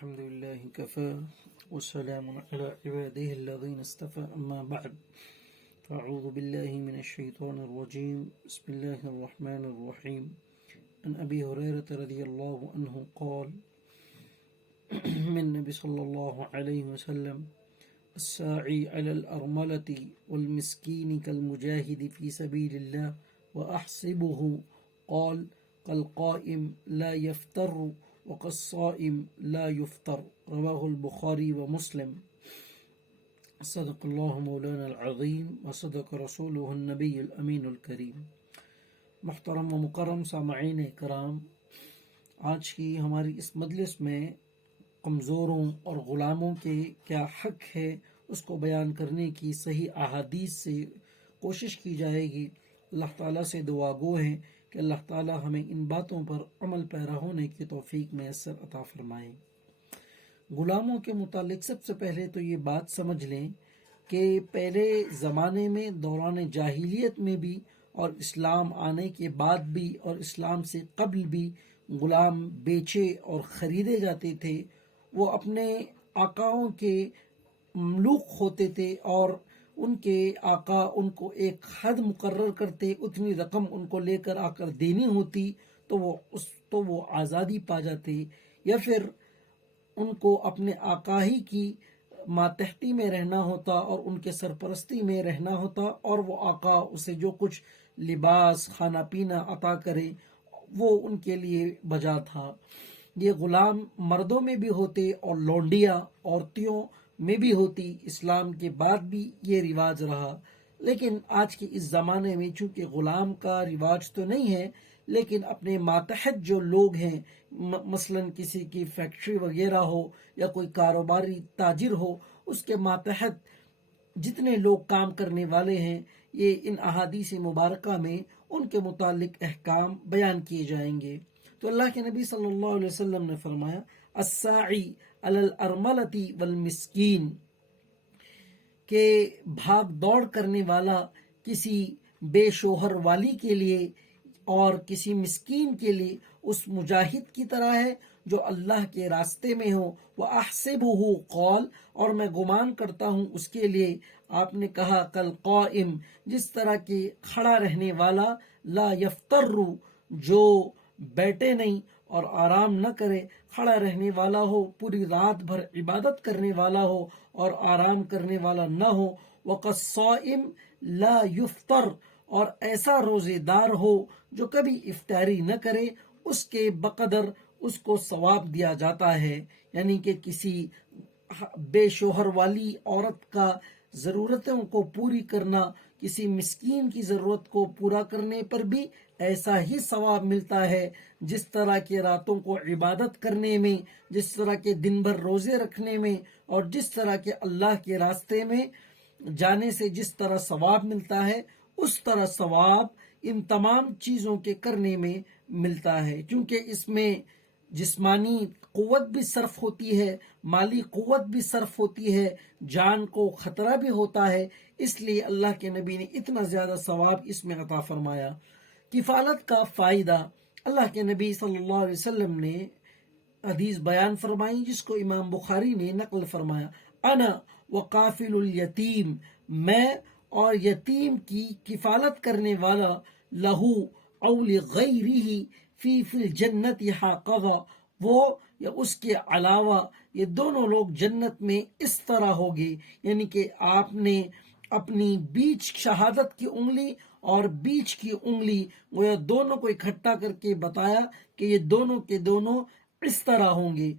الحمد لله كفى والسلام على عباده الذين اصطفى أما بعد فأعوذ بالله من الشيطان الرجيم بسم الله الرحمن الرحيم عن أبي هريرة رضي الله عنه قال من النبي صلى الله عليه وسلم الساعي على الأرملة والمسكين كالمجاهد في سبيل الله وأحسبه قال كالقائم لا يفتر وكالصائم لا يفطر رواه البخاری و مسلم صدق اللہ مولانا العظیم وصدق رسولہ النبی الامین الکریم۔ محترم و مکرم سامعین کرام، آج کی ہماری اس مجلس میں کمزوروں اور غلاموں کے کیا حق ہے اس کو بیان کرنے کی صحیح احادیث سے کوشش کی جائے گی۔ اللہ تعالیٰ سے دعا گو ہیں کہ اللہ تعالیٰ ہمیں ان باتوں پر عمل پیرا ہونے کی توفیق میسر عطا فرمائیں۔ غلاموں کے متعلق سب سے پہلے تو یہ بات سمجھ لیں کہ پہلے زمانے میں دوران جاہلیت میں بھی اور اسلام آنے کے بعد بھی اور اسلام سے قبل بھی غلام بیچے اور خریدے جاتے تھے۔ وہ اپنے آقاؤں کے مملوک ہوتے تھے اور ان کے آقا ان کو ایک حد مقرر کرتے، اتنی رقم ان کو لے کر آ کر دینی ہوتی تو وہ آزادی پا جاتے، یا پھر ان کو اپنے آقا ہی کی ماتحتی میں رہنا ہوتا اور ان کے سرپرستی میں رہنا ہوتا، اور وہ آقا اسے جو کچھ لباس کھانا پینا عطا کرے وہ ان کے لیے بجا تھا۔ یہ غلام مردوں میں بھی ہوتے اور لونڈیاں عورتوں میں بھی ہوتی۔ اسلام کے بعد بھی یہ رواج رہا، لیکن آج کے اس زمانے میں چونکہ غلام کا رواج تو نہیں ہے، لیکن اپنے ماتحت جو لوگ ہیں، مثلا کسی کی فیکٹری وغیرہ ہو یا کوئی کاروباری تاجر ہو، اس کے ماتحت جتنے لوگ کام کرنے والے ہیں، یہ ان احادیث مبارکہ میں ان کے متعلق احکام بیان کیے جائیں گے۔ تو اللہ کے نبی صلی اللہ علیہ وسلم نے فرمایا الساعی علی الارملۃ والمسکین، کہ بھاگ دوڑ کرنے والا کسی بے شوہر والی کے لیے اور کسی مسکین کے لیے اس مجاہد کی طرح ہے جو اللہ کے راستے میں ہو۔ وَأَحْسِبُهُ قال، اور میں گمان کرتا ہوں اس کے لیے، آپ نے کہا کالقائم، جس طرح کہ کھڑا رہنے والا، لا یفتر، جو بیٹھے نہیں اور آرام نہ کرے، کھڑا رہنے والا ہو، پوری رات بھر عبادت کرنے والا ہو اور آرام کرنے والا نہ ہو۔ وَقَالصَّائِمْ لَا يُفْطَرُ، اور ایسا روزے دار ہو جو کبھی افطاری نہ کرے، اس کے بقدر اس کو ثواب دیا جاتا ہے۔ یعنی کہ کسی بے شوہر والی عورت کا ضرورتوں کو پوری کرنا، کسی مسکین کی ضرورت کو پورا کرنے پر بھی ایسا ہی ثواب ملتا ہے، جس طرح کے راتوں کو عبادت کرنے میں، جس طرح کے دن بھر روزے رکھنے میں، اور جس طرح کے اللہ کے راستے میں جانے سے جس طرح ثواب ملتا ہے، اس طرح ثواب ان تمام چیزوں کے کرنے میں ملتا ہے۔ کیونکہ اس میں جسمانی قوت بھی صرف ہوتی ہے، مالی قوت بھی صرف ہوتی ہے، جان کو خطرہ بھی ہوتا ہے، اس لیے اللہ کے نبی نے اتنا زیادہ ثواب اس میں عطا فرمایا۔ کفالت کا فائدہ، اللہ کے نبی صلی اللہ علیہ وسلم نے حدیث بیان فرمائی جس کو امام بخاری نے نقل فرمایا، انا وقافل الیتیم، میں اور یتیم کی کفالت کرنے والا، لہو او لغیرہ فی الجنت حاقہ، وہ یا اس کے علاوہ یہ دونوں لوگ جنت میں اس طرح ہوگے۔ یعنی کہ آپ نے اپنی بیچ شہادت کی انگلی اور بیچ کی انگلی وہ دونوں کو اکٹھا کر کے بتایا کہ یہ دونوں کے دونوں اس طرح ہوں گے۔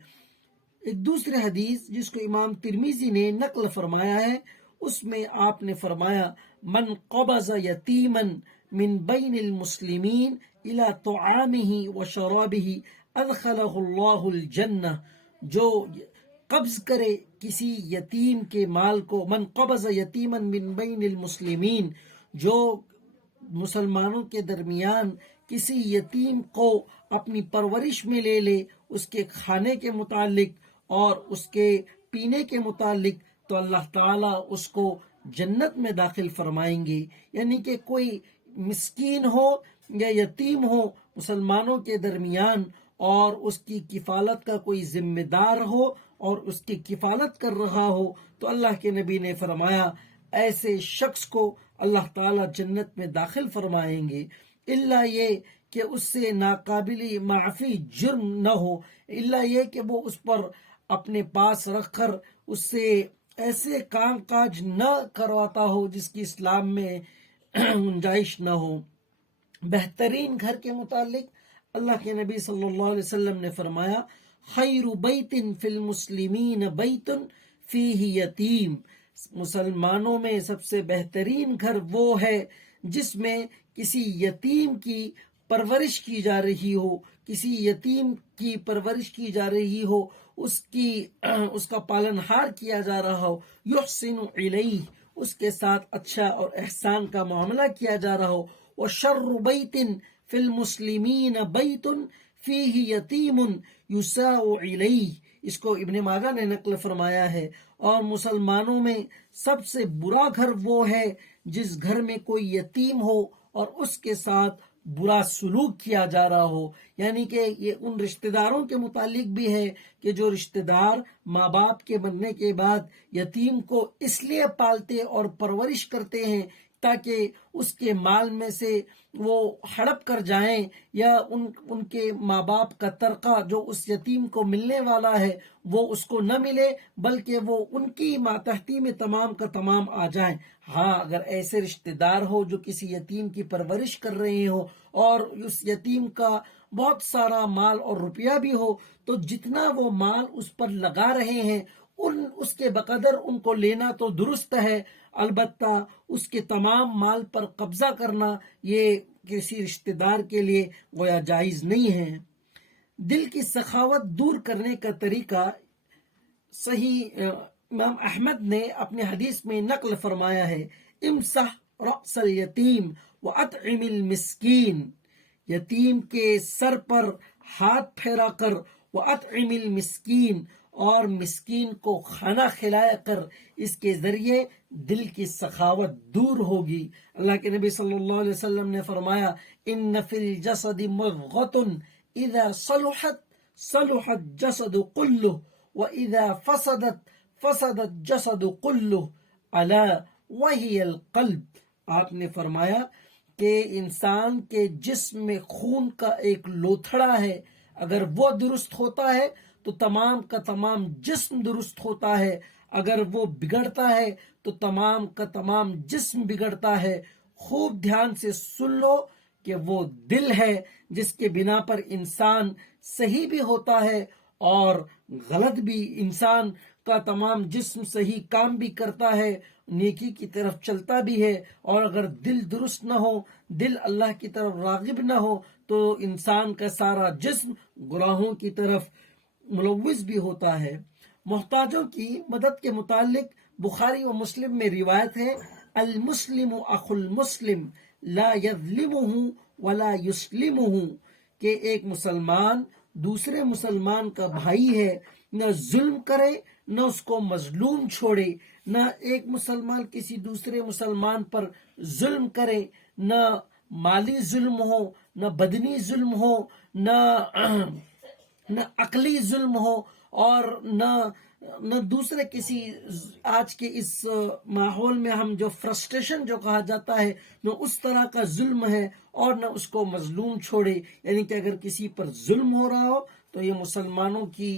ایک دوسری حدیث جس کو امام ترمذی نے نقل فرمایا ہے، اس میں آپ نے فرمایا من قبض یتیما من بین المسلمین الی طعامہ و شرابہ ادخلہ اللہ الجنہ، جو قبض کرے کسی یتیم کے مال کو، من قبض یتیما من بین المسلمین، جو مسلمانوں کے درمیان کسی یتیم کو اپنی پرورش میں لے لے، اس کے کھانے کے متعلق اور اس کے پینے کے متعلق، تو اللہ تعالیٰ اس کو جنت میں داخل فرمائیں گے۔ یعنی کہ کوئی مسکین ہو یا یتیم ہو مسلمانوں کے درمیان، اور اس کی کفالت کا کوئی ذمہ دار ہو اور اس کی کفالت کر رہا ہو تو اللہ کے نبی نے فرمایا ایسے شخص کو اللہ تعالیٰ جنت میں داخل فرمائیں گے، الا یہ کہ اس سے ناقابل معافی جرم نہ ہو، الا یہ کہ وہ اس پر اپنے پاس رکھ کر اس سے ایسے کام کاج نہ کرواتا ہو جس کی اسلام میں گنجائش نہ ہو۔ بہترین گھر کے متعلق اللہ کے نبی صلی اللہ علیہ وسلم نے فرمایا خیر بیت فی المسلمین بیت فیہ یتیم، مسلمانوں میں سب سے بہترین گھر وہ ہے جس میں کسی یتیم کی پرورش کی جا رہی ہو، کسی یتیم کی پرورش کی جا رہی ہو، اس کا پالن ہار کیا جا رہا ہو، یحسن الیہ، اس کے ساتھ اچھا اور احسان کا معاملہ کیا جا رہا ہو۔ وشر بیت فی المسلمین بیت فیہ یتیم یساء الیہ، اس کو ابن ماجہ نے نقل فرمایا ہے۔ اور مسلمانوں میں سب سے برا گھر وہ ہے جس گھر میں کوئی یتیم ہو اور اس کے ساتھ برا سلوک کیا جا رہا ہو، یعنی کہ یہ ان رشتہ داروں کے متعلق بھی ہے کہ جو رشتہ دار ماں باپ کے بننے کے بعد یتیم کو اس لیے پالتے اور پرورش کرتے ہیں تاکہ اس کے مال میں سے وہ ہڑپ کر جائیں، یا ان کے ماں باپ کا ترکہ جو اس یتیم کو ملنے والا ہے وہ اس کو نہ ملے، بلکہ وہ ان کی ماتحتی میں تمام کا تمام آ جائیں۔ ہاں، اگر ایسے رشتہ دار ہو جو کسی یتیم کی پرورش کر رہے ہو اور اس یتیم کا بہت سارا مال اور روپیہ بھی ہو، تو جتنا وہ مال اس پر لگا رہے ہیں اس کے بقدر ان کو لینا تو درست ہے، البتہ اس کے تمام مال پر قبضہ کرنا یہ کسی رشتہ دار کے لیے گویا جائز نہیں ہے۔ دل کی سخاوت دور کرنے کا طریقہ صحیح امام احمد نے اپنے حدیث میں نقل فرمایا ہے، امسح رأس الیتیم واطعم المسکین، یتیم کے سر پر ہاتھ پھیرا کر، واطعم المسکین، اور مسکین کو کھانا کھلایا کر، اس کے ذریعے دل کی سخاوت دور ہوگی۔ اللہ کے نبی صلی اللہ علیہ وسلم نے فرمایا ان فی الجسد مضغۃ اذا صلحت صلح الجسد كله واذا فسدت فسد الجسد كله الا وهي القلب، آپ نے فرمایا کہ انسان کے جسم میں خون کا ایک لوتھڑا ہے، اگر وہ درست ہوتا ہے تو تمام کا تمام جسم درست ہوتا ہے، اگر وہ بگڑتا ہے تو تمام کا تمام جسم بگڑتا ہے۔ خوب دھیان سے سن لو کہ وہ دل ہے جس کے بنا پر انسان صحیح بھی ہوتا ہے اور غلط بھی، انسان کا تمام جسم صحیح کام بھی کرتا ہے، نیکی کی طرف چلتا بھی ہے، اور اگر دل درست نہ ہو، دل اللہ کی طرف راغب نہ ہو تو انسان کا سارا جسم گناہوں کی طرف ملوث بھی ہوتا ہے۔ محتاجوں کی مدد کے متعلق بخاری و مسلم میں روایت ہے، المسلم اخو المسلم لا یظلمہ ولا یسلمہ، کہ ایک مسلمان دوسرے مسلمان کا بھائی ہے، نہ ظلم کرے نہ اس کو مظلوم چھوڑے، نہ ایک مسلمان کسی دوسرے مسلمان پر ظلم کرے، نہ مالی ظلم ہو، نہ بدنی ظلم ہو، نہ عقلی ظلم ہو، اور نہ دوسرے کسی، آج کے اس ماحول میں ہم جو فرسٹریشن جو کہا جاتا ہے، نہ اس طرح کا ظلم ہے اور نہ اس کو مظلوم چھوڑے، یعنی کہ اگر کسی پر ظلم ہو رہا ہو تو یہ مسلمانوں کی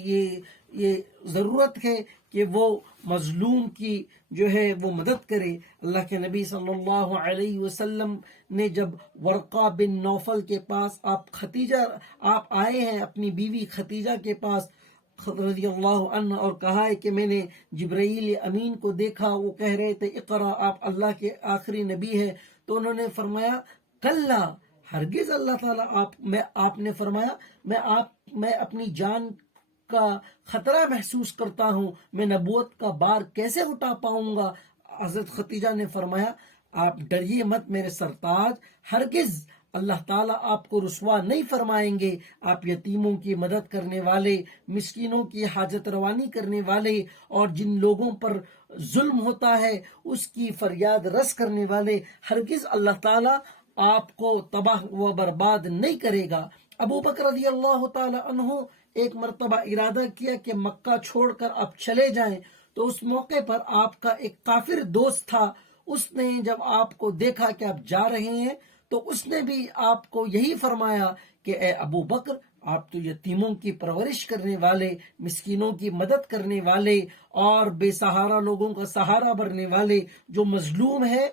یہ ضرورت ہے کہ وہ مظلوم کی جو ہے وہ مدد کرے۔ اللہ کے نبی صلی اللہ علیہ وسلم نے جب ورقہ بن نوفل کے پاس آپ آئے ہیں اپنی بیوی ختیجہ کے پاس رضی اللہ عنہ، اور کہا ہے کہ میں نے جبرائیل امین کو دیکھا، وہ کہہ رہے تھے اقرا، آپ اللہ کے آخری نبی ہیں، تو انہوں نے فرمایا کلا، ہرگز اللہ تعالیٰ، آپ نے فرمایا میں اپنی جان کا خطرہ محسوس کرتا ہوں، میں نبوت کا بار کیسے اٹھا پاؤں گا؟ حضرت ختیجہ نے فرمایا آپ ڈریے مت میرے سرتاج، ہرگز اللہ تعالیٰ آپ کو رسوا نہیں فرمائیں گے، آپ یتیموں کی مدد کرنے والے، مسکینوں کی حاجت روانی کرنے والے، اور جن لوگوں پر ظلم ہوتا ہے اس کی فریاد رس کرنے والے، ہرگز اللہ تعالیٰ آپ کو تباہ و برباد نہیں کرے گا۔ ابو بکر رضی اللہ تعالی عنہ ایک مرتبہ ارادہ کیا کہ مکہ چھوڑ کر اب چلے جائیں، تو اس موقع پر آپ کا ایک کافر دوست تھا، اس نے جب آپ کو دیکھا کہ آپ جا رہے ہیں تو اس نے بھی آپ کو یہی فرمایا کہ اے ابو بکر، آپ تو یتیموں کی پرورش کرنے والے، مسکینوں کی مدد کرنے والے اور بے سہارا لوگوں کا سہارا بننے والے، جو مظلوم ہے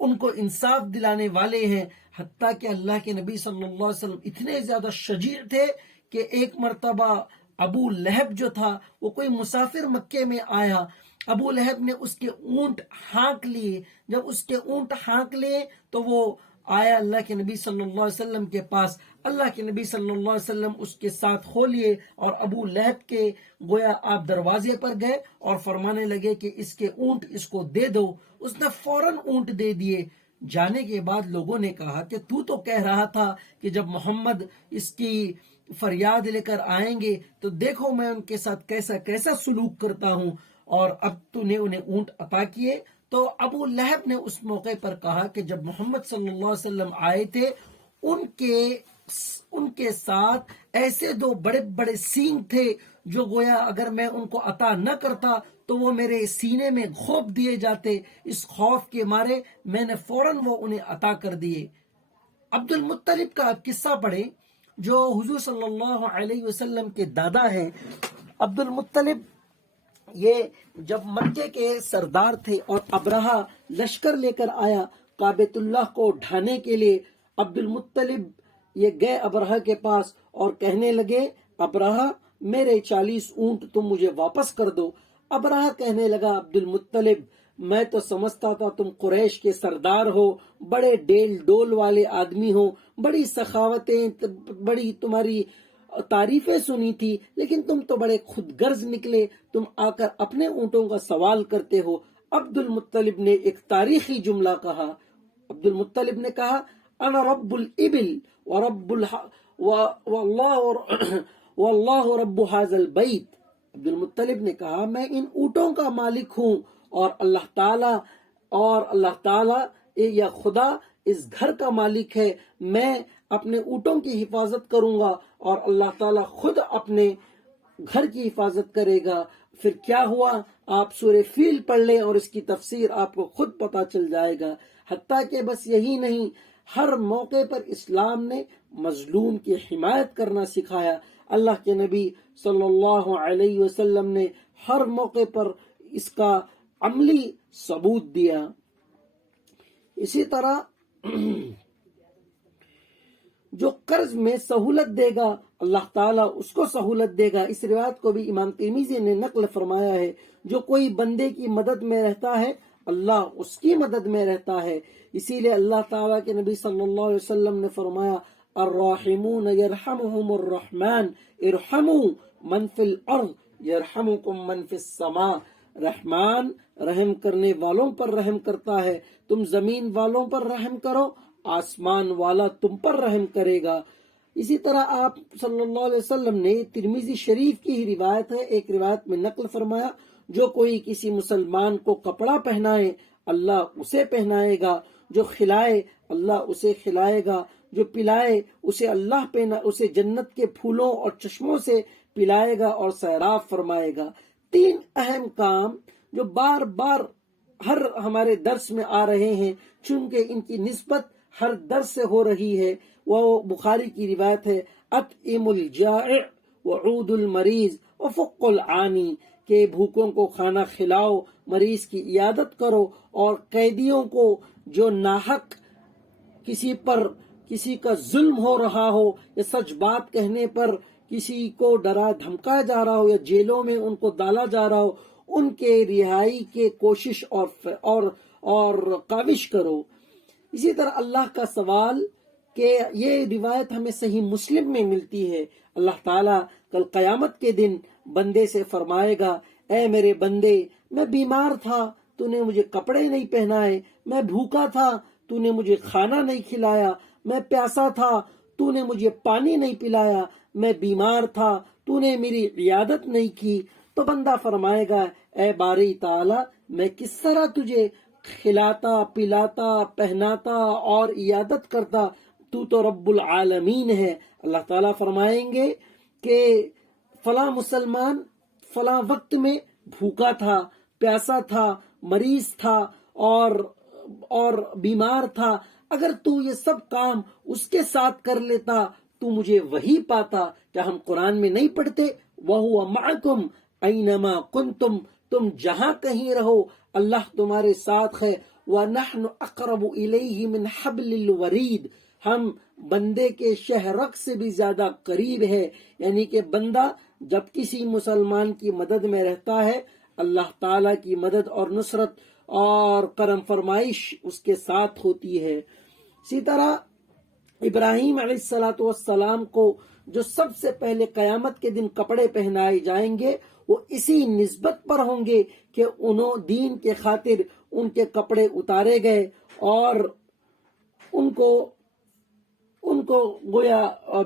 ان کو انصاف دلانے والے ہیں۔ حتیٰ کہ اللہ کے نبی صلی اللہ علیہ وسلم اتنے زیادہ شجیع تھے کہ ایک مرتبہ ابو لہب جو تھا وہ کوئی مسافر مکے میں آیا، ابو لہب نے اس کے اونٹ ہانک لیے، جب اس کے اونٹ ہانک لیے تو وہ آیا اللہ کے نبی صلی اللہ علیہ وسلم کے پاس، اللہ کے نبی صلی اللہ علیہ وسلم اس کے ساتھ ہو لیے اور ابو لہب کے گویا آپ دروازے پر گئے اور فرمانے لگے کہ اس کے اونٹ اس کو دے دو، اس نے فوراً اونٹ دے دیے۔ جانے کے بعد لوگوں نے کہا کہ تو کہہ رہا تھا کہ جب محمد اس کی فریاد لے کر آئیں گے تو دیکھو میں ان کے ساتھ کیسا کیسا سلوک کرتا ہوں، اور اب تو نے انہیں اونٹ عطا کیے۔ تو ابو لہب نے اس موقع پر کہا کہ جب محمد صلی اللہ علیہ وسلم آئے تھے ان کے ساتھ ایسے دو بڑے بڑے سینگ تھے جو گویا اگر میں ان کو عطا نہ کرتا تو وہ میرے سینے میں گھونپ دیے جاتے، اس خوف کے مارے میں نے فوراً وہ انہیں عطا کر دیے۔ عبد المطلب کا قصہ پڑھیں جو حضور صلی اللہ علیہ وسلم کے دادا ہیں۔ عبد المطلب یہ جب مکے کے سردار تھے اور ابرہہ لشکر لے کر آیا کعبۃ اللہ کو ڈھانے کے لیے، عبد المطلب یہ گئے ابرہہ کے پاس اور کہنے لگے ابرہہ میرے 40 اونٹ تم مجھے واپس کر دو۔ ابرہہ کہنے لگا عبد المطلب میں تو سمجھتا تھا تم قریش کے سردار ہو، بڑے ڈیل ڈول والے آدمی ہو، بڑی سخاوتیں، بڑی تمہاری تعریفیں سنی تھی، لیکن تم تو بڑے خود غرض نکلے، تم آ کر اپنے اونٹوں کا سوال کرتے ہو۔ عبد المطلب نے ایک تاریخی جملہ کہا، عبد المطلب نے کہا انا رب الابل واللہ رب هذا البیت۔ عبد المطلب نے کہا میں ان اونٹوں کا مالک ہوں اور اللہ تعالی یا خدا اس گھر کا مالک ہے، میں اپنے اونٹوں کی حفاظت کروں گا اور اللہ تعالیٰ خود اپنے گھر کی حفاظت کرے گا۔ پھر کیا ہوا آپ سورہ فیل پڑھ لیں اور اس کی تفسیر آپ کو خود پتا چل جائے گا۔ حتیٰ کہ بس یہی نہیں، ہر موقع پر اسلام نے مظلوم کی حمایت کرنا سکھایا۔ اللہ کے نبی صلی اللہ علیہ وسلم نے ہر موقع پر اس کا عملی ثبوت دیا۔ اسی طرح جو قرض میں سہولت دے گا اللہ تعالیٰ اس کو سہولت دے گا۔ اس روایت کو بھی امام ترمذی نے نقل فرمایا ہے، جو کوئی بندے کی مدد میں رہتا ہے اللہ اس کی مدد میں رہتا ہے۔ اسی لیے اللہ تعالیٰ کے نبی صلی اللہ علیہ وسلم نے فرمایا الراحمون یرحمہم الرحمن ارحموا من فی الارض یرحمکم من فی السماء۔ رحمان رحم کرنے والوں پر رحم کرتا ہے، تم زمین والوں پر رحم کرو، آسمان والا تم پر رحم کرے گا۔ اسی طرح آپ صلی اللہ علیہ وسلم نے ترمذی شریف کی ہی روایت ہے، ایک روایت میں نقل فرمایا جو کوئی کسی مسلمان کو کپڑا پہنائے اللہ اسے پہنائے گا، جو کھلائے اللہ اسے کھلائے گا، جو پلائے اسے اسے جنت کے پھولوں اور چشموں سے پلائے گا اور سیراب فرمائے گا۔ 3 اہم کام جو بار بار ہر ہمارے درس میں آ رہے ہیں، چونکہ ان کی نسبت ہر درس سے ہو رہی ہے، وہ بخاری کی روایت ہے اطعم الجائع وعود المریض وفق العانی، کہ بھوکوں کو کھانا کھلاؤ، مریض کی عیادت کرو، اور قیدیوں کو جو ناحق کسی کا ظلم ہو رہا ہو یا سچ بات کہنے پر کسی کو ڈرا دھمکایا جا رہا ہو یا جیلوں میں ان کو ڈالا جا رہا ہو، ان کے رہائی کے کوشش اور کاوش کرو۔ اسی طرح اللہ کا سوال کہ یہ روایت ہمیں صحیح مسلم میں ملتی ہے، اللہ تعالیٰ کل قیامت کے دن بندے سے فرمائے گا اے میرے بندے میں بیمار تھا تو نے مجھے کپڑے نہیں پہنائے، میں بھوکا تھا تو نے مجھے کھانا نہیں کھلایا، میں پیاسا تھا تو نے مجھے پانی نہیں پلایا، میں بیمار تھا تو نے میری عیادت نہیں کی۔ تو بندہ فرمائے گا اے باری تعالیٰ میں کس طرح تجھے کھلاتا پلاتا پہناتا اور عیادت کرتا، تو رب العالمین ہے۔ اللہ تعالیٰ فرمائیں گے کہ فلاں مسلمان فلاں وقت میں بھوکا تھا، پیاسا تھا، مریض تھا اور بیمار تھا، اگر تو یہ سب کام اس کے ساتھ کر لیتا تو مجھے وہی پاتا۔ کیا ہم قرآن میں نہیں پڑھتے وَهُوَ مَعَكُمْ أَيْنَمَا كُنْتُمْ، تم جہاں کہیں رہو اللہ تمہارے ساتھ ہے۔ وَنَحْنُ أَقْرَبُ إِلَيْهِ مِنْ حَبْلِ الْوَرِيدِ، ہم بندے کے شہرگ سے بھی زیادہ قریب ہے، یعنی کہ بندہ جب کسی مسلمان کی مدد میں رہتا ہے اللہ تعالیٰ کی مدد اور نصرت اور کرم فرمائش اس کے ساتھ ہوتی ہے۔ اسی طرح ابراہیم علیہ السلام کو جو سب سے پہلے قیامت کے دن کپڑے پہنائے جائیں گے وہ اسی نسبت پر ہوں گے کہ انہوں دین کے خاطر ان کے کپڑے اتارے گئے اور ان کو گویا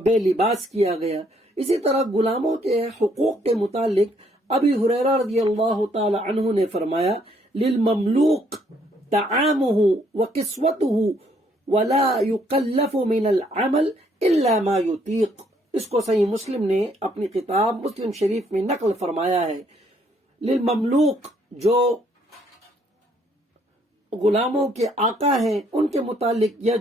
بے لباس کیا گیا۔ اسی طرح غلاموں کے حقوق کے متعلق ابی ہریرہ رضی اللہ تعالی عنہ نے فرمایا للمملوک طعامه وقسوته ولا يكلف من العمل الا ما يطيق، اس کو صحیح مسلم نے اپنی کتاب مسلم شریف میں نقل فرمایا ہے۔ للمملوک جو غلاموں کے آقا ہیں ان کے متعلق یا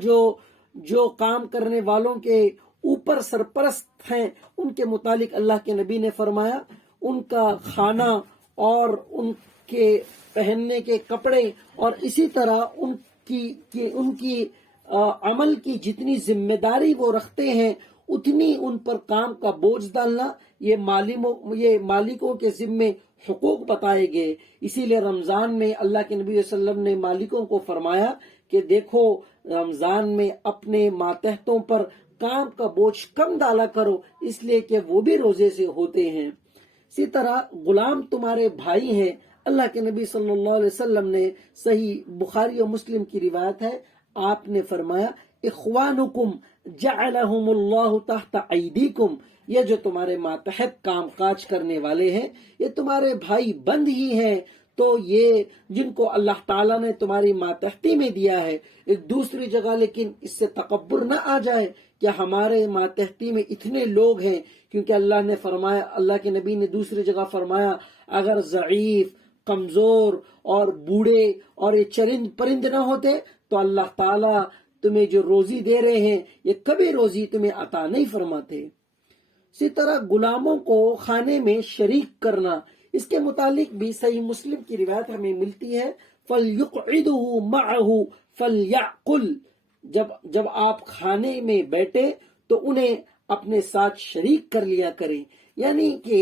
جو کام کرنے والوں کے اوپر سرپرست ہیں ان کے متعلق اللہ کے نبی نے فرمایا ان کا کھانا اور ان کے پہننے کے کپڑے اور اسی طرح ان کی عمل کی جتنی ذمہ داری وہ رکھتے ہیں اتنی ان پر کام کا بوجھ ڈالنا، یہ مالکوں کے ذمے حقوق بتائے گئے۔ اسی لیے رمضان میں اللہ کے نبی صلی اللہ علیہ وسلم نے مالکوں کو فرمایا کہ دیکھو رمضان میں اپنے ماتحتوں پر کام کا بوجھ کم ڈالا کرو، اس لیے کہ وہ بھی روزے سے ہوتے ہیں۔ اسی طرح غلام تمہارے بھائی ہیں۔ اللہ کے نبی صلی اللہ علیہ وسلم نے صحیح بخاری و مسلم کی روایت ہے، آپ نے فرمایا اخوانکم جعلہم اللہ تحت ایدیکم، یہ جو تمہارے ماتحت کام کاج کرنے والے ہیں یہ تمہارے بھائی بند ہی ہیں، تو یہ جن کو اللہ تعالیٰ نے تمہاری ماتحتی میں دیا ہے۔ ایک دوسری جگہ لیکن اس سے تکبر نہ آ جائے کہ ہمارے ماتحتی میں اتنے لوگ ہیں، کیونکہ اللہ نے فرمایا، اللہ کے نبی نے دوسری جگہ فرمایا اگر ضعیف، کمزور اور بوڑھے اور یہ چرند پرند نہ ہوتے تو اللہ تعالیٰ تمہیں جو روزی دے رہے ہیں یہ کبھی روزی تمہیں عطا نہیں فرماتے۔ اسی طرح غلاموں کو کھانے میں شریک کرنا، اس کے متعلق بھی صحیح مسلم کی روایت ہمیں ملتی ہے فَلْيُقْعِدُهُ مَعَهُ فَلْيَأْكُلْ، جب آپ کھانے میں بیٹھے تو انہیں اپنے ساتھ شریک کر لیا کریں، یعنی کہ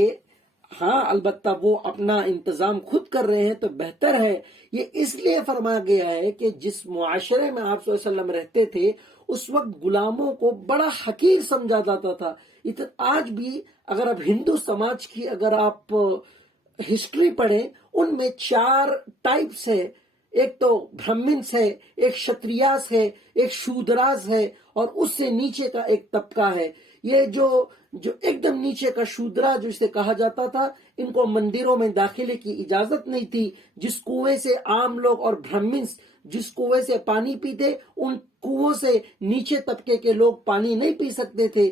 ہاں البتہ وہ اپنا انتظام خود کر رہے ہیں تو بہتر ہے۔ یہ اس لیے فرمایا گیا ہے کہ جس معاشرے میں آپ صلی اللہ علیہ وسلم رہتے تھے اس وقت غلاموں کو بڑا حقیر سمجھا جاتا تھا۔ آج بھی اگر آپ ہندو سماج کی اگر آپ ہسٹری پڑھیں ان میں 4 ٹائپس ہے، ایک تو برہمنس ہے، ایک شتریاس ہے، ایک شودراس ہے اور اس سے نیچے کا ایک طبقہ ہے۔ یہ جو ایک دم نیچے کا شودرا جو اسے کہا جاتا تھا، ان کو مندروں میں داخلے کی اجازت نہیں تھی، جس کنویں سے عام لوگ اور برہمنس جس کنویں سے پانی پیتے ان کنووں سے نیچے طبقے کے لوگ پانی نہیں پی سکتے تھے،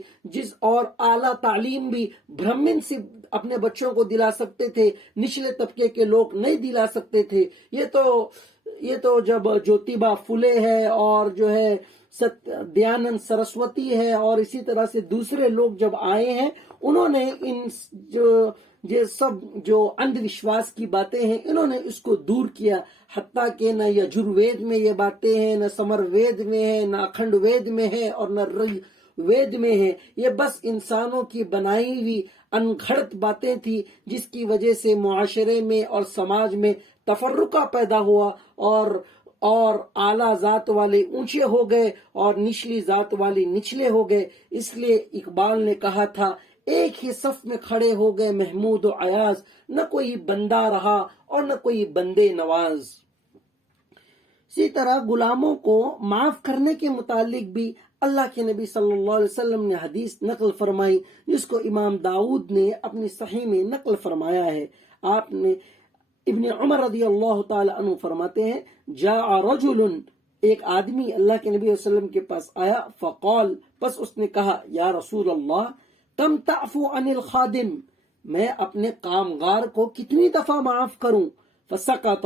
اور اعلیٰ تعلیم بھی برہمن سے اپنے بچوں کو دلا سکتے تھے، نچلے طبقے کے لوگ نہیں دلا سکتے تھے۔ یہ تو جب جوتیبا پھولے ہے اور جو ہے دیانند سرسوتی ہے اور اسی طرح سے دوسرے لوگ جب آئے ہیں انہوں نے یہ سب جو اندھ وشواس کی باتیں ہیں انہوں نے اس کو دور کیا، حتیٰ کہ نہ یجروید میں یہ باتیں ہیں، نہ سمر وید میں ہے، نہ اکھنڈ وید میں ہے اور نہ رگ وید میں ہے۔ یہ بس انسانوں کی بنائی ہوئی انگھڑت باتیں تھی جس کی وجہ سے معاشرے میں اور سماج میں تفرقہ پیدا ہوا اور اعلیٰ ذات والے اونچے ہو گئے اور نچلی ذات والے نچلے ہو گئے۔ اس لیے اقبال نے کہا تھا ایک ہی صف میں کھڑے ہو گئے محمود و ایاز، نہ کوئی بندہ رہا اور نہ کوئی بندے نواز۔ اسی طرح غلاموں کو معاف کرنے کے متعلق بھی اللہ کے نبی صلی اللہ علیہ وسلم نے حدیث نقل فرمائی جس کو امام داؤد نے اپنی صحیح میں نقل فرمایا ہے۔ آپ نے ابن عمر رضی اللہ تعالی عنہ فرماتے ہیں جاء رجل ایک آدمی اللہ کے نبی صلی اللہ علیہ وسلم کے پاس آیا، فقال، پس اس نے کہا، یا رسول اللہ کم تعفو عن الخادم، میں اپنے کامگار کو کتنی دفعہ معاف کروں؟ فسکت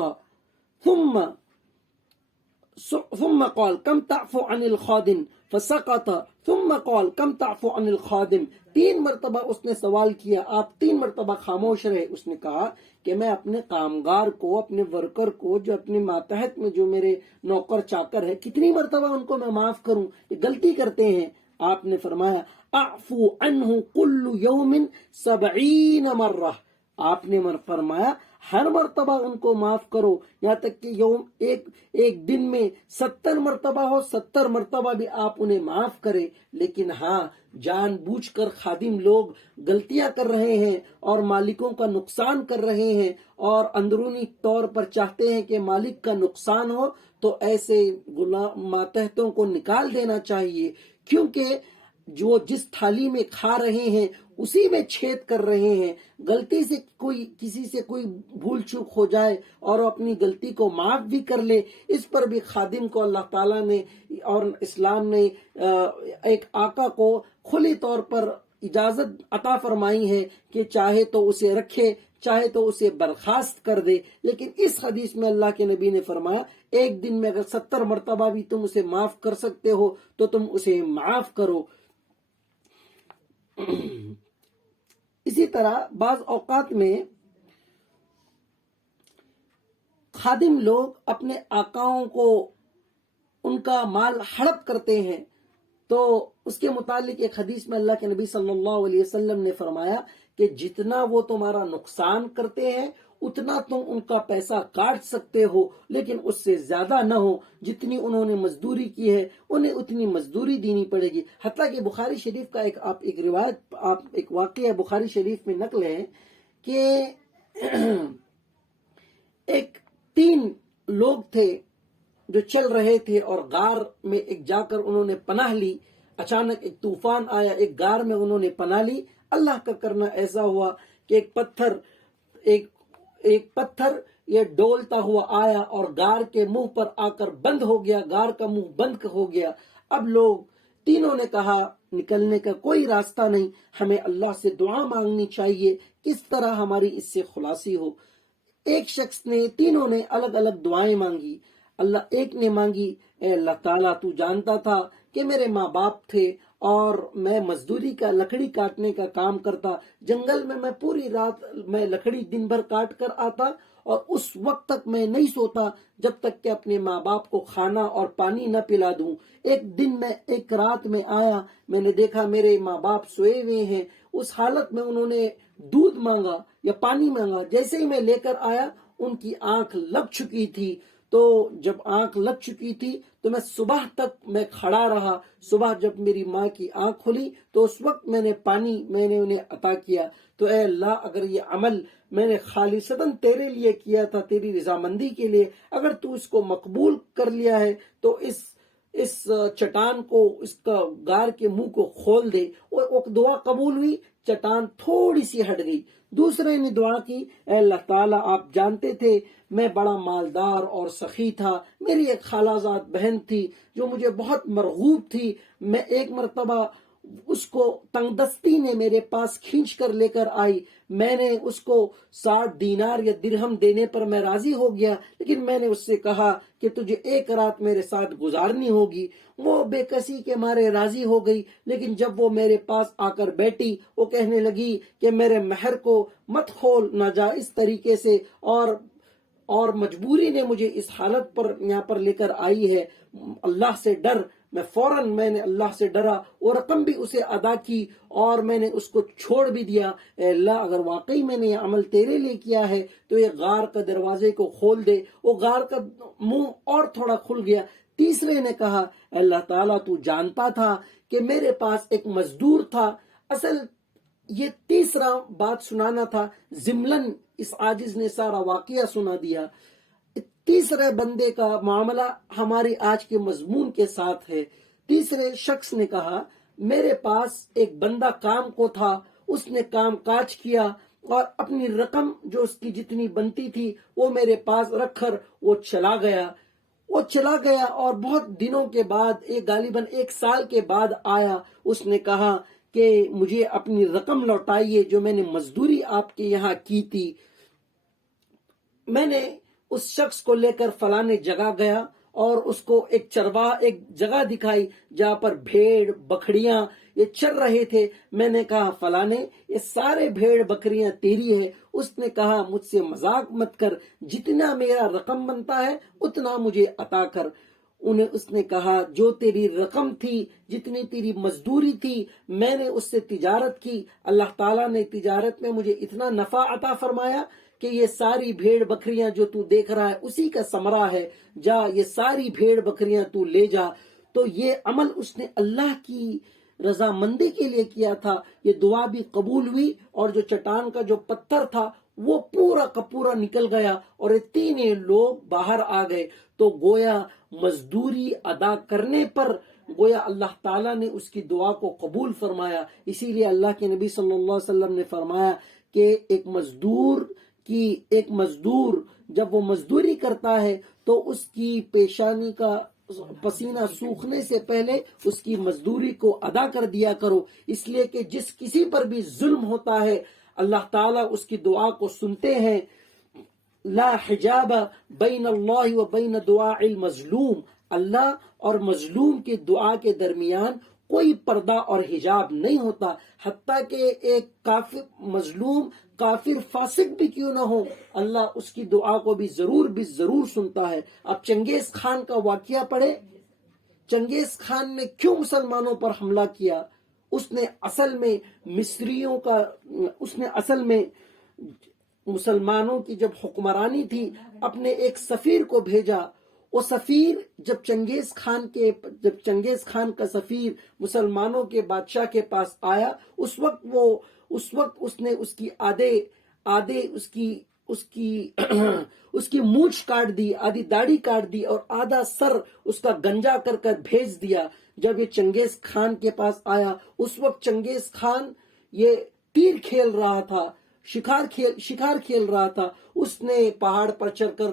ثم قال کم تعفو عن الخادم فسکت ثم قال کم تعفو عن الخادم، 3 مرتبہ اس نے سوال کیا، آپ 3 مرتبہ خاموش رہے۔ اس نے کہا کہ میں اپنے کامگار کو، اپنے ورکر کو، جو اپنے ماتحت میں جو میرے نوکر چاکر ہے، کتنی مرتبہ ان کو میں معاف کروں؟ یہ غلطی کرتے ہیں۔ آپ نے فرمایا اعفو عنہ کل یوم 70 مرہ، آپ نے فرمایا ہر مرتبہ ان کو معاف کرو، یہاں تک کہ یوم ایک دن میں 70 مرتبہ ہو، 70 مرتبہ بھی آپ انہیں معاف کرے۔ لیکن ہاں، جان بوجھ کر خادم لوگ غلطیاں کر رہے ہیں اور مالکوں کا نقصان کر رہے ہیں اور اندرونی طور پر چاہتے ہیں کہ مالک کا نقصان ہو، تو ایسے ماتحتوں کو نکال دینا چاہیے، کیونکہ جو جس تھالی میں کھا رہے ہیں اسی میں چھید کر رہے ہیں۔ غلطی سے کسی سے کوئی بھول چوک ہو جائے اور اپنی غلطی کو معاف بھی کر لے، اس پر بھی خادم کو اللہ تعالیٰ نے اور اسلام نے ایک آقا کو کھلی طور پر اجازت عطا فرمائی ہے کہ چاہے تو اسے رکھے، چاہے تو اسے برخاست کر دے۔ لیکن اس حدیث میں اللہ کے نبی نے فرمایا ایک دن میں اگر 70 مرتبہ بھی تم اسے معاف کر سکتے ہو تو تم اسے معاف کرو۔ اسی طرح بعض اوقات میں خادم لوگ اپنے آقاؤں کو ان کا مال ہڑپ کرتے ہیں، تو اس کے متعلق ایک حدیث میں اللہ کے نبی صلی اللہ علیہ وسلم نے فرمایا کہ جتنا وہ تمہارا نقصان کرتے ہیں اتنا تم ان کا پیسہ کاٹ سکتے ہو، لیکن اس سے زیادہ نہ ہو، جتنی انہوں نے مزدوری کی ہے انہیں اتنی مزدوری دینی پڑے گی۔ حتیٰ کہ بخاری شریف کا ایک واقعہ بخاری شریف میں نقل ہے کہ ایک 3 لوگ تھے جو چل رہے تھے اور غار میں ایک جا کر انہوں نے پناہ لی۔ اچانک ایک طوفان آیا، ایک غار میں انہوں نے پناہ لی۔ اللہ کا کرنا ایسا ہوا کہ ایک پتھر یہ ڈولتا ہوا آیا اور غار کے منہ پر آ کر بند ہو گیا، غار کا منہ بند ہو گیا۔ اب لوگ تینوں نے کہا نکلنے کا کوئی راستہ نہیں، ہمیں اللہ سے دعا مانگنی چاہیے، کس طرح ہماری اس سے خلاصی ہو۔ ایک شخص نے، تینوں نے الگ الگ دعائیں مانگی۔ ایک نے مانگی، اے اللہ تعالیٰ تو جانتا تھا کہ میرے ماں باپ تھے اور میں مزدوری کا لکڑی کاٹنے کا کام کرتا، جنگل میں پوری رات میں لکڑی دن بھر کاٹ کر آتا اور اس وقت تک میں نہیں سوتا جب تک کہ اپنے ماں باپ کو کھانا اور پانی نہ پلا دوں۔ ایک رات میں آیا، میں نے دیکھا میرے ماں باپ سوئے ہوئے ہیں، اس حالت میں انہوں نے دودھ مانگا یا پانی مانگا، جیسے ہی میں لے کر آیا ان کی آنکھ لگ چکی تھی۔ تو جب آنکھ لگ چکی تھی تو میں صبح تک میں کھڑا رہا۔ صبح جب میری ماں کی آنکھ کھلی تو اس وقت میں نے انہیں عطا کیا۔ تو اے اللہ، اگر یہ عمل میں نے خالصتاً تیرے لیے کیا تھا، تیری رضامندی کے لیے، اگر تو اس کو مقبول کر لیا ہے تو اس چٹان کو، اس کا غار کے منہ کو کھول دے۔ اور دعا قبول ہوئی، چٹان تھوڑی سی ہٹ گئی۔ دوسرے نے دعا کی، اے اللہ تعالیٰ آپ جانتے تھے میں بڑا مالدار اور سخی تھا، میری ایک خالہ زاد بہن تھی جو مجھے بہت مرغوب تھی، میں ایک مرتبہ اس کو تنگ دستی نے میرے پاس کھینچ کر لے کر آئی، میں نے اس کو 60 دینار یا درہم دینے پر میں راضی ہو گیا، لیکن میں نے اس سے کہا کہ تجھے 1 رات میرے ساتھ گزارنی ہوگی۔ وہ بے کسی کے مارے راضی ہو گئی، لیکن جب وہ میرے پاس آ کر بیٹھی وہ کہنے لگی کہ میرے مہر کو مت کھول ناجائز طریقے سے، اور مجبوری نے مجھے اس حالت پر یہاں پر لے کر آئی ہے، اللہ سے ڈر۔ میں نے اللہ سے ڈرا اور رقم بھی اسے ادا کی اور میں نے اس کو چھوڑ بھی دیا۔ اے اللہ، اگر واقعی میں نے یہ عمل تیرے لیے کیا ہے تو یہ غار کا دروازے کو کھول دے۔ وہ غار کا منہ اور تھوڑا کھل گیا۔ تیسرے نے کہا، اے اللہ تعالیٰ تو جانتا تھا کہ میرے پاس ایک مزدور تھا۔ اصل یہ تیسرا بات سنانا تھا، ضمناً اس عاجز نے سارا واقعہ سنا دیا۔ تیسرے بندے کا معاملہ ہماری آج کے مضمون کے ساتھ ہے۔ تیسرے شخص نے کہا، میرے پاس ایک بندہ کام کو تھا، اس نے کام کاج کیا اور اپنی رقم جو اس کی جتنی بنتی تھی وہ میرے پاس رکھ کر وہ چلا گیا۔ وہ چلا گیا اور بہت دنوں کے بعد غالباً 1 سال کے بعد آیا. اس نے کہا کہ مجھے اپنی رقم لوٹائیے جو میں نے مزدوری آپ کے یہاں کی تھی. میں نے اس شخص کو لے کر فلانے جگہ گیا اور اس کو ایک جگہ دکھائی جہاں پر بھیڑ بکریاں یہ چر رہے تھے. میں نے کہا فلانے یہ سارے بھیڑ بکریاں تیری ہے. اس نے کہا مجھ سے مذاق مت کر، جتنا میرا رقم بنتا ہے اتنا مجھے عطا کر. اس نے کہا جو تیری رقم تھی، جتنی تیری مزدوری تھی، میں نے اس سے تجارت کی. اللہ تعالیٰ نے تجارت میں مجھے اتنا نفع عطا فرمایا کہ یہ ساری بھیڑ بکریاں جو تو دیکھ رہا ہے اسی کا ثمرہ ہے. جا یہ ساری بھیڑ بکریاں تو لے جا. تو یہ عمل اس نے اللہ کی رضامندی کے لیے کیا تھا. یہ دعا بھی قبول ہوئی اور جو چٹان کا جو پتھر تھا وہ پورا کا پورا نکل گیا اور یہ تینوں لوگ باہر آ گئے. تو گویا مزدوری ادا کرنے پر گویا اللہ تعالیٰ نے اس کی دعا کو قبول فرمایا. اسی لیے اللہ کے نبی صلی اللہ علیہ وسلم نے فرمایا کہ ایک مزدور جب وہ مزدوری کرتا ہے تو اس کی پیشانی کا پسینہ سوکھنے سے پہلے اس کی مزدوری کو ادا کر دیا کرو. اس لیے کہ جس کسی پر بھی ظلم ہوتا ہے اللہ تعالیٰ اس کی دعا کو سنتے ہیں. لا حجاب بین اللہ و بین دعاء المظلوم، اللہ اور مظلوم کی دعا کے درمیان کوئی پردہ اور حجاب نہیں ہوتا. حتیٰ کہ ایک مظلوم کافر فاسق بھی کیوں نہ ہو، اللہ اس کی دعا کو بھی ضرور سنتا ہے. اب چنگیز خان کا واقعہ پڑھے. چنگیز خان نے کیوں مسلمانوں پر حملہ کیا؟ اس نے اصل میں مسلمانوں کی جب حکمرانی تھی اپنے ایک سفیر کو بھیجا. وہ سفیر جب چنگیز خان کا سفیر مسلمانوں کے بادشاہ کے پاس آیا اس وقت اس نے اس کی آدھے اس کی مونچھ کاٹ دی، آدھی داڑھی کاٹ دی اور آدھا سر اس کا گنجا کر بھیج دیا. جب یہ چنگیز خان کے پاس آیا اس وقت چنگیز خان یہ تیر کھیل رہا تھا، شکار کھیل رہا تھا. اس نے پہاڑ پر چڑھ کر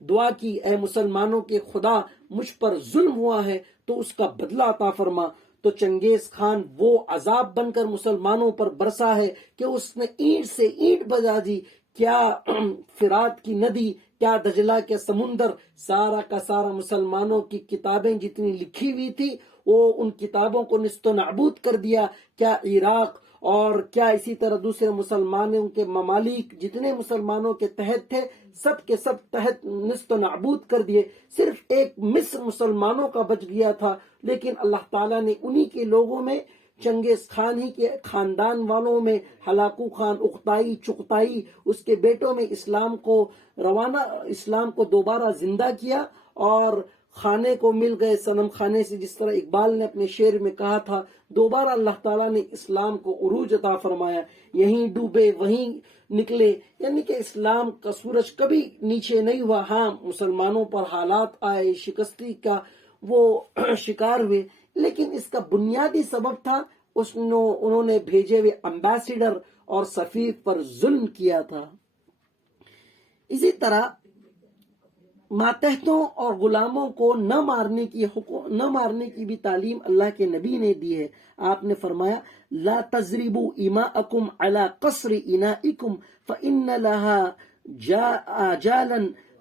دعا کی، اے مسلمانوں کے خدا مجھ پر ظلم ہوا ہے تو اس کا بدلہ عطا فرما. تو چنگیز خان وہ عذاب بن کر مسلمانوں پر برسا ہے کہ اس نے اینٹ سے اینٹ بجا دی. کیا فرات کی ندی، کیا دجلہ کے سمندر، سارا کا سارا مسلمانوں کی کتابیں جتنی لکھی ہوئی تھی وہ ان کتابوں کو نیست و نابود کر دیا. کیا عراق اور کیا اسی طرح دوسرے مسلمانوں کے ممالک جتنے مسلمانوں کے تحت تھے سب کے سب تحت نیست و نابود کر دیے. صرف ایک مصر مسلمانوں کا بچ گیا تھا، لیکن اللہ تعالیٰ نے انہی کے لوگوں میں، چنگیز خان ہی کے خاندان والوں میں، ہلاکو خان، اختائی، چغتائی، اس کے بیٹوں میں اسلام کو دوبارہ زندہ کیا اور خانے کو مل گئے صنم خانے سے. جس طرح اقبال نے اپنے شعر میں کہا تھا، دوبارہ اللہ تعالیٰ نے اسلام کو عروج عطا فرمایا. یہیں ڈوبے وہیں نکلے، یعنی کہ اسلام کا سورج کبھی نیچے نہیں ہوا. ہاں مسلمانوں پر حالات آئے، شکستی کا وہ شکار ہوئے، لیکن اس کا بنیادی سبب تھا انہوں نے بھیجے ہوئے امبیسڈر اور سفیر پر ظلم کیا تھا. اسی طرح ماتحتوں اور غلاموں کو نہ مارنے کی بھی تعلیم اللہ کے نبی نے دی ہے. آپ نے فرمایا لا تضربوا اماءکم علی قصر انائکم فإن لها آجالا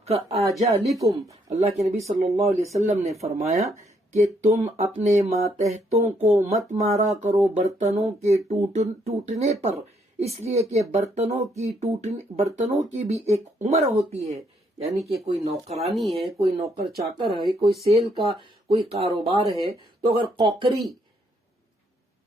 کآجالکم. اللہ کے نبی صلی اللہ علیہ وسلم نے فرمایا کہ تم اپنے ماتحتوں کو مت مارا کرو برتنوں کے ٹوٹنے پر، اس لیے کہ برتنوں کی بھی ایک عمر ہوتی ہے. یعنی کہ کوئی نوکرانی ہے، کوئی نوکر چاکر ہے، کوئی سیل کا کوئی کاروبار ہے، تو اگر کوکری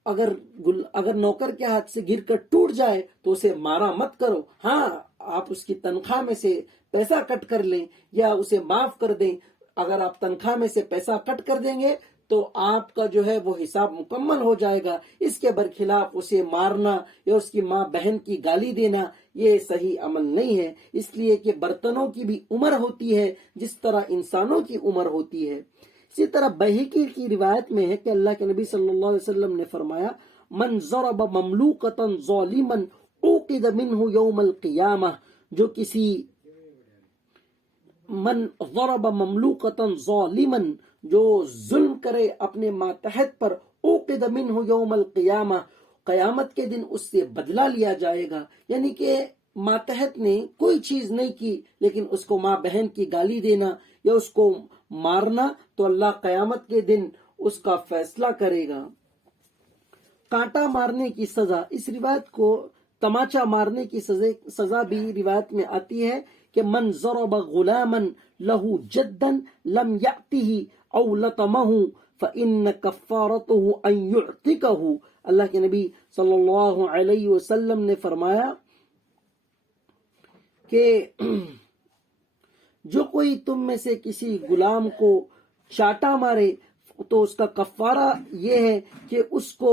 اگر نوکر کے ہاتھ سے گر کر ٹوٹ جائے تو اسے مارا مت کرو. ہاں آپ اس کی تنخواہ میں سے پیسہ کٹ کر لیں یا اسے معاف کر دیں. اگر آپ تنخواہ میں سے پیسہ کٹ کر دیں گے تو آپ کا جو ہے وہ حساب مکمل ہو جائے گا. اس کے برخلاف اسے مارنا یا اس کی ماں بہن کی گالی دینا یہ صحیح عمل نہیں ہے. اس لیے کہ برتنوں کی بھی عمر ہوتی ہے جس طرح انسانوں کی عمر ہوتی ہے. اسی طرح بہقی کی روایت میں ہے کہ اللہ کے نبی صلی اللہ علیہ وسلم نے فرمایا من ضرب مملوکتا ظالما عوقد منہ یوم القیامہ. جو کسی من ضرب مملوکتن ظالمن، جو ظلم کرے اپنے ماتحت پر، اوقد منہ یوم القیامہ، قیامت کے دن اس سے بدلہ لیا جائے گا. یعنی کہ ماتحت نے کوئی چیز نہیں کی لیکن اس کو ماں بہن کی گالی دینا یا اس کو مارنا، تو اللہ قیامت کے دن اس کا فیصلہ کرے گا. کانٹا مارنے کی سزا، اس روایت کو تماچا مارنے کی سزا بھی روایت میں آتی ہے کہ من ضرب غلاما له جدا لم يأته او لطمه فإن كفارته ان يعتقه. اللہ کے نبی صلی اللہ علیہ وسلم نے فرمایا کہ جو کوئی تم میں سے کسی غلام کو چاٹا مارے تو اس کا کفارہ یہ ہے کہ اس کو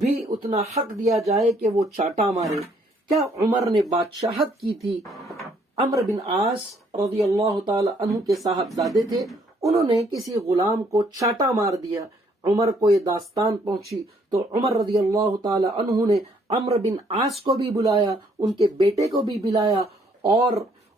بھی اتنا حق دیا جائے کہ وہ چاٹا مارے. کیا عمر نے بادشاہت کی تھی؟ عمرو بن عاص رضی اللہ تعالی عنہ کے صاحبزادے تھے، انہوں نے کسی غلام کو چاٹا مار دیا. عمر کو یہ داستان پہنچی تو عمر رضی اللہ تعالی عنہ نے عمرو بن عاص کو بھی بلایا، ان کے بیٹے کو بھی بلایا، اور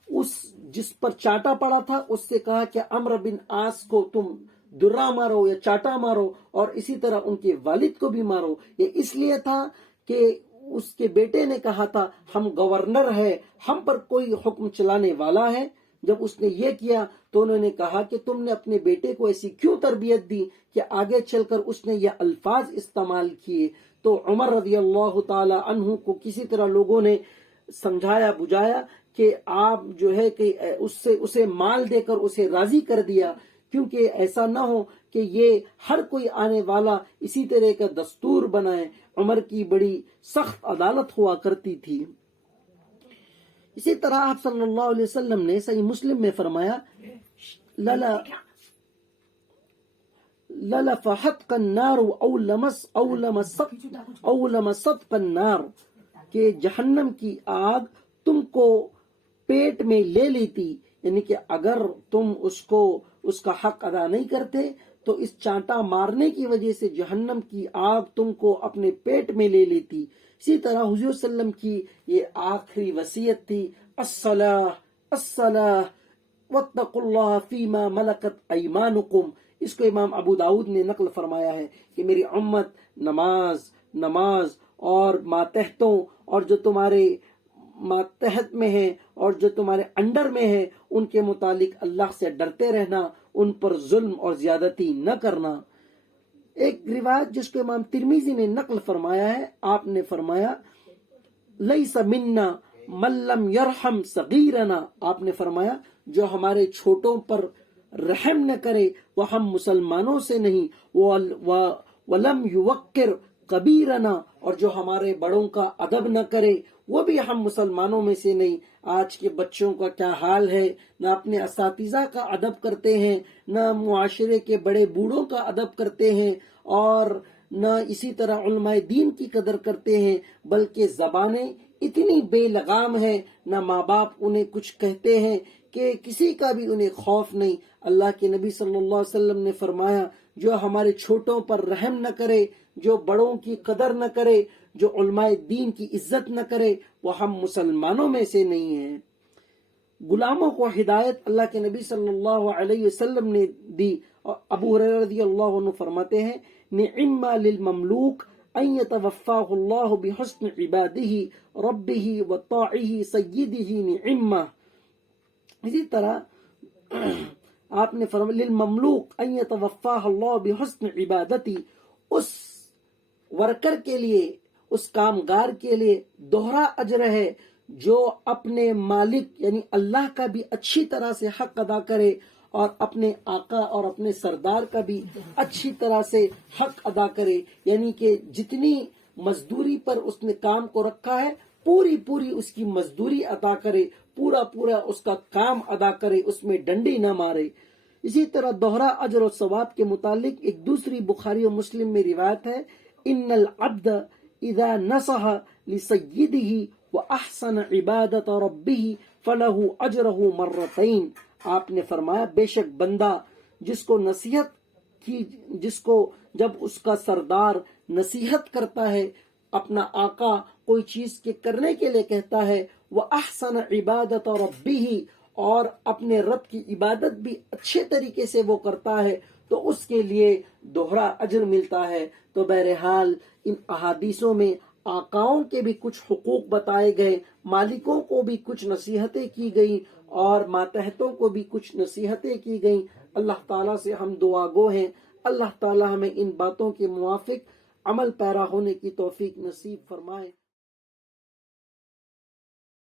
اس جس پر چاٹا پڑا تھا اس سے کہا کہ عمرو بن عاص کو تم درا مارو یا چاٹا مارو، اور اسی طرح ان کے والد کو بھی مارو. یہ اس لیے تھا کہ اس کے بیٹے نے کہا تھا ہم گورنر ہے، ہم پر کوئی حکم چلانے والا ہے. جب اس نے یہ کیا تو انہوں نے کہا کہ تم نے اپنے بیٹے کو ایسی کیوں تربیت دی کہ آگے چل کر اس نے یہ الفاظ استعمال کیے. تو عمر رضی اللہ تعالی عنہ کو کسی طرح لوگوں نے سمجھایا بجھایا کہ آپ جو ہے کہ اسے مال دے کر اسے راضی کر دیا، کیونکہ ایسا نہ ہو کہ یہ ہر کوئی آنے والا اسی طرح کا دستور بنائے. عمر کی بڑی سخت عدالت ہوا کرتی تھی. اسی طرح آپ صلی اللہ علیہ وسلم نے صحیح مسلم میں فرمایا لَلَفَحَتْكَ النَّارُ أَوْ لَمَسَتْكَ النَّارُ، کہ جہنم کی آگ تم کو پیٹ میں لے لیتی. یعنی کہ اگر تم اس کا حق ادا نہیں کرتے تو اس چانٹا مارنے کی وجہ سے جہنم کی آگ تم کو اپنے پیٹ میں لے لیتی. اسی طرح حضور صلی اللہ علیہ وسلم کی یہ آخری وصیت تھی، الصلاۃ الصلاۃ واتقوا اللہ فیما ملکت ایمانکم. اس کو امام ابو داؤد نے نقل فرمایا ہے کہ میری امت نماز اور ماتحتوں اور جو تمہارے ماتحت میں ہیں اور جو تمہارے انڈر میں ہے ان کے متعلق اللہ سے ڈرتے رہنا، ان پر ظلم اور زیادتی نہ کرنا. ایک روایت جس کو امام ترمذی نے نقل فرمایا ہے، آپ نے فرمایا لیس منا من لم یرحم صغیرنا. آپ نے فرمایا جو ہمارے چھوٹوں پر رحم نہ کرے وہ ہم مسلمانوں سے نہیں. ولم یوقر کبیرنا، اور جو ہمارے بڑوں کا ادب نہ کرے وہ بھی ہم مسلمانوں میں سے نہیں. آج کے بچوں کا کیا حال ہے، نہ اپنے اساتذہ کا ادب کرتے ہیں، نہ معاشرے کے بڑے بوڑھوں کا ادب کرتے ہیں، اور نہ اسی طرح علماء دین کی قدر کرتے ہیں، بلکہ زبانیں اتنی بے لگام ہیں، نہ ماں باپ انہیں کچھ کہتے ہیں کہ کسی کا بھی انہیں خوف نہیں. اللہ کے نبی صلی اللہ علیہ وسلم نے فرمایا جو ہمارے چھوٹوں پر رحم نہ کرے، جو بڑوں کی قدر نہ کرے، جو علماء دین کی عزت نہ کرے وہ ہم مسلمانوں میں سے نہیں ہیں. غلاموں کو ہدایت اللہ کے نبی صلی اللہ علیہ وسلم نے دی. اور ابو ہریرہ رضی اللہ عنہ فرماتے ہیں نعم للمملوک ان یتوفاہ اللہ بحسن عبادہ ربہ وطاعہ سیدہ نعم. اسی طرح آپ نے فرمایا للمملوک ان یتوفاہ اللہ بحسن عبادتی، اس ورکر کے لیے، اس کامگار کے لیے دوہرا اجر ہے جو اپنے مالک یعنی اللہ کا بھی اچھی طرح سے حق ادا کرے اور اپنے آقا اور اپنے سردار کا بھی اچھی طرح سے حق ادا کرے. یعنی کہ جتنی مزدوری پر اس نے کام کو رکھا ہے پوری اس کی مزدوری ادا کرے، پورا اس کا کام ادا کرے، اس میں ڈنڈی نہ مارے. اسی طرح دوہرا اجر و ثواب کے متعلق ایک دوسری بخاری و مسلم میں روایت ہے ان العبد اذا نصح لسیدہ واحسن عبادت ربہ فلہ اجرہ مرتین. آپ نے فرمایا بے شک بندہ جس کو جب اس کا سردار نصیحت کرتا ہے، اپنا آقا کوئی چیز کے کرنے کے لیے کہتا ہے، وہ احسن عبادت ربہ، اور اپنے رب کی عبادت بھی اچھے طریقے سے وہ کرتا ہے تو اس کے لیے دوہرا اجر ملتا ہے۔ تو بہرحال ان احادیثوں میں آقاؤں کے بھی کچھ حقوق بتائے گئے، مالکوں کو بھی کچھ نصیحتیں کی گئیں اور ماتحتوں کو بھی کچھ نصیحتیں کی گئیں۔ اللہ تعالیٰ سے ہم دعا گو ہیں اللہ تعالیٰ ہمیں ان باتوں کے موافق عمل پیرا ہونے کی توفیق نصیب فرمائے۔